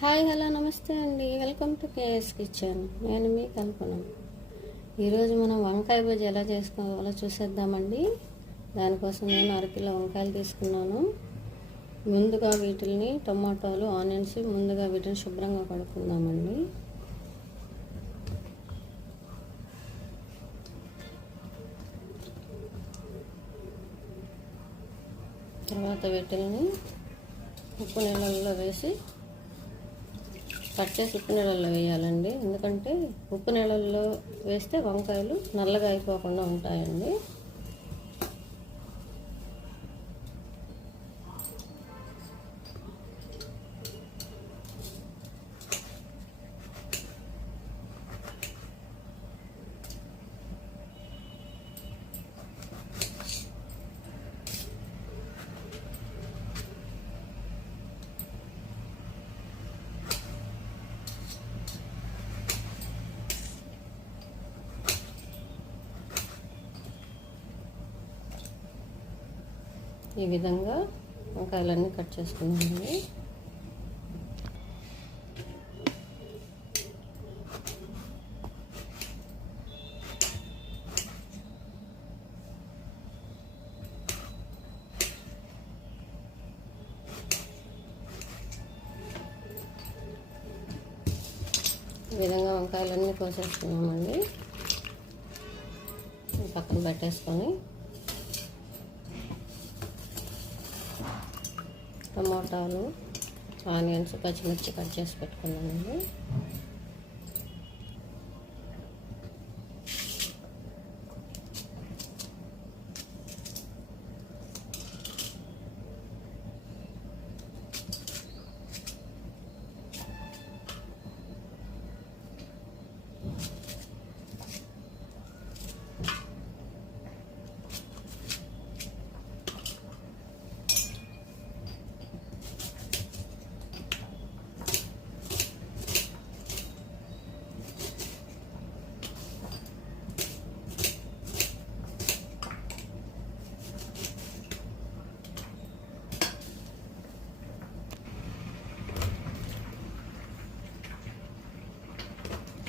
Hi hello నమస్తే అండి. Welcome to KS kitchen నేను మీ కల్పన. ఈరోజు మనం వంకాయ బజ్జీ ఎలా చేసుకోవాలో చూసేద్దామండి. దానికోసం నేను అరకిలో వంకాయలు తీసుకున్నాను. ముందుగా వీటిని టొమాటోలు ఆనియన్స్ ముందుగా వీటిని శుభ్రంగా కడుక్కుందామండి. తర్వాత వీటిని ఉప్పు నీళ్ళల్లో వేసి కట్ చేసి ఉప్పు నీళ్ళల్లో వేయాలండి. ఎందుకంటే ఉప్పు నీళ్ళల్లో వేస్తే వంకాయలు నల్లగా అయిపోకుండా ఉంటాయండి. ఈ విధంగా వంకాయలన్నీ కట్ చేసుకున్నామండి. ఈ విధంగా వంకాయలన్నీ కోసేసుకున్నామండి. పక్కన పెట్టేసుకొని టమోటాలు ఆనియన్స్ పచ్చిమిర్చి కట్ చేసి పెట్టుకున్నానండి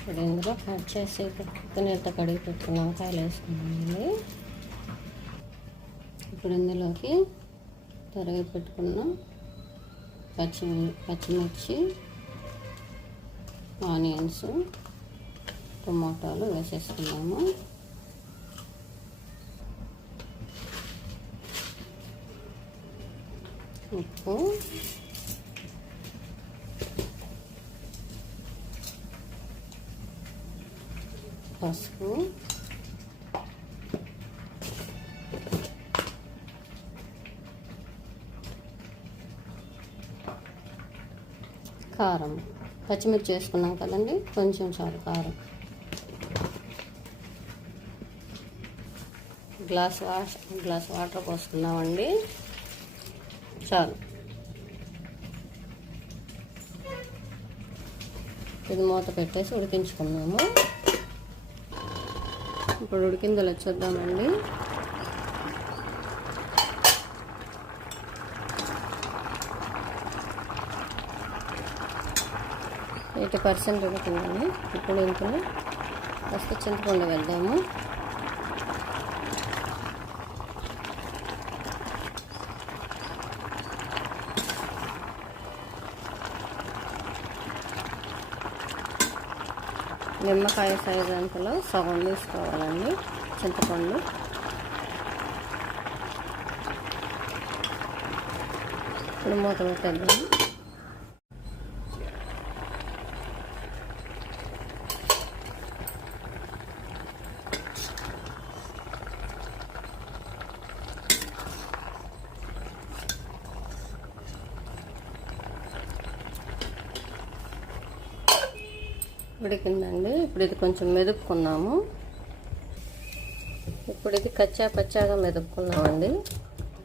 ఇప్పుడు ఇందులో కట్ చేసి నీళ్ళతో కడిగి పెట్టుకున్న వంకాయలు వేసుకున్నామండి ఇప్పుడు ఇందులోకి తరిగి పెట్టుకున్న పచ్చి పచ్చిమిర్చి ఆనియన్స్ టమాటాలు వేసేసుకున్నాము. ఉప్పు పసుపు. కారం. పచ్చిమిర్చి వేసుకున్నాం కదండి కొంచెం చాలు కారం. గ్లాస్ వాష్ గ్లాస్ వాటర్ పోసుకున్నామండి చాలు. ఇది మూత పెట్టేసి ఉడికించుకున్నాము. ఇప్పుడు ఉడికిందో చూద్దామండి. ఎయిటీ పర్సెంట్ ఉడుకుందండి. ఇప్పుడు ఇంట్లో ఫస్ట్ చింతపండు వెళ్దాము నిమ్మకాయ సైజ్ అంతలో సగం తీసుకోవాలండి చింతపండు. ఇప్పుడు మూత పెట్టేద్దాం. ఉడికిందండి. ఇప్పుడు ఇది కొంచెం మెదుపుకున్నాము. ఇప్పుడు ఇది కచ్చా పచ్చాగా మెదుపుకున్నామండి.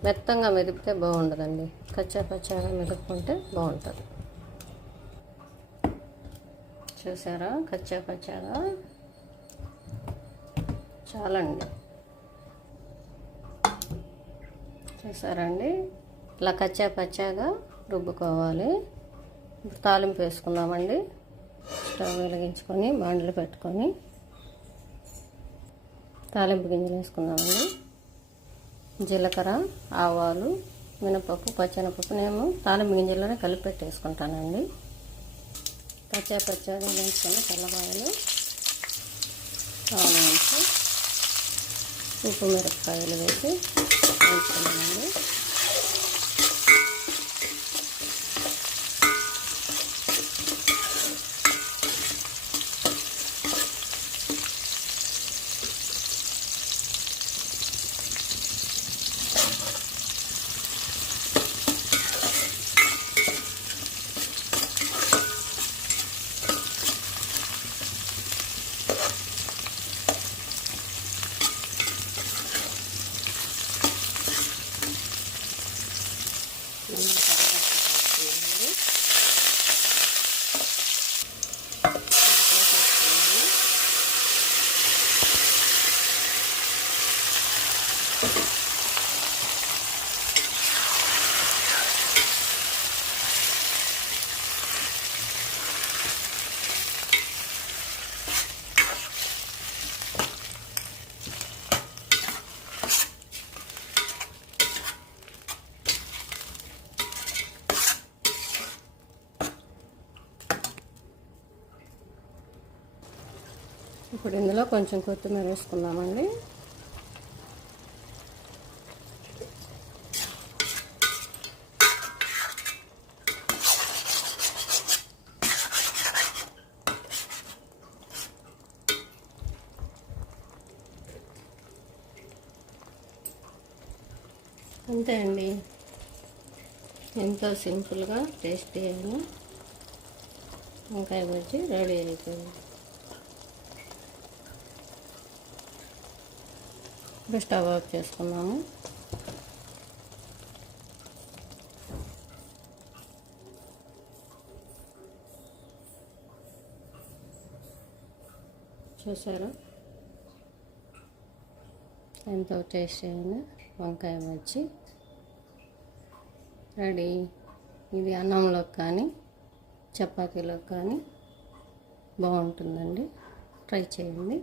మెత్తంగా మెదిపితే బాగుండదండి. కచ్చా పచ్చాగా మెదుపుకుంటే బాగుంటుంది. చూసారా? కచ్చా పచ్చాగా. చాలండి. చూసారండి? ఇలా కచ్చా పచ్చాగా రుబ్బుకోవాలి. ఇప్పుడు తాలింపు వేసుకుందామండి. స్టవ్ వెలిగించుకొని బాండ్లు పెట్టుకొని తాలింపు గింజలు వేసుకుందామండి. జీలకర్ర ఆవాలు మినపప్పు పచ్చెనపప్పు నేను తాలింపు గింజల్లోనే కలిపి పెట్టేసుకుంటానండి. పచ్చ పచ్చగా వేసుకొని తెల్లబాయలు ఉప్పు మిరపకాయలు వేసి వేసుకున్నామండి ఇప్పుడు ఇందులో కొంచెం కొత్తిమీర వేసుకుందామండి. అంతే అండి. ఎంతో సింపుల్గా టేస్టీ అయిన వంకాయ బజ్జీ రెడీ అయిపోయింది. ఇప్పుడు స్టవ్ ఆఫ్ చేసుకున్నాము చూసారా? ఎంతో టేస్టీ అయిన వంకాయ వచ్చి రెడీ. ఇది అన్నంలో కానీ చపాతీలో కానీ బాగుంటుందండి. ట్రై చేయండి.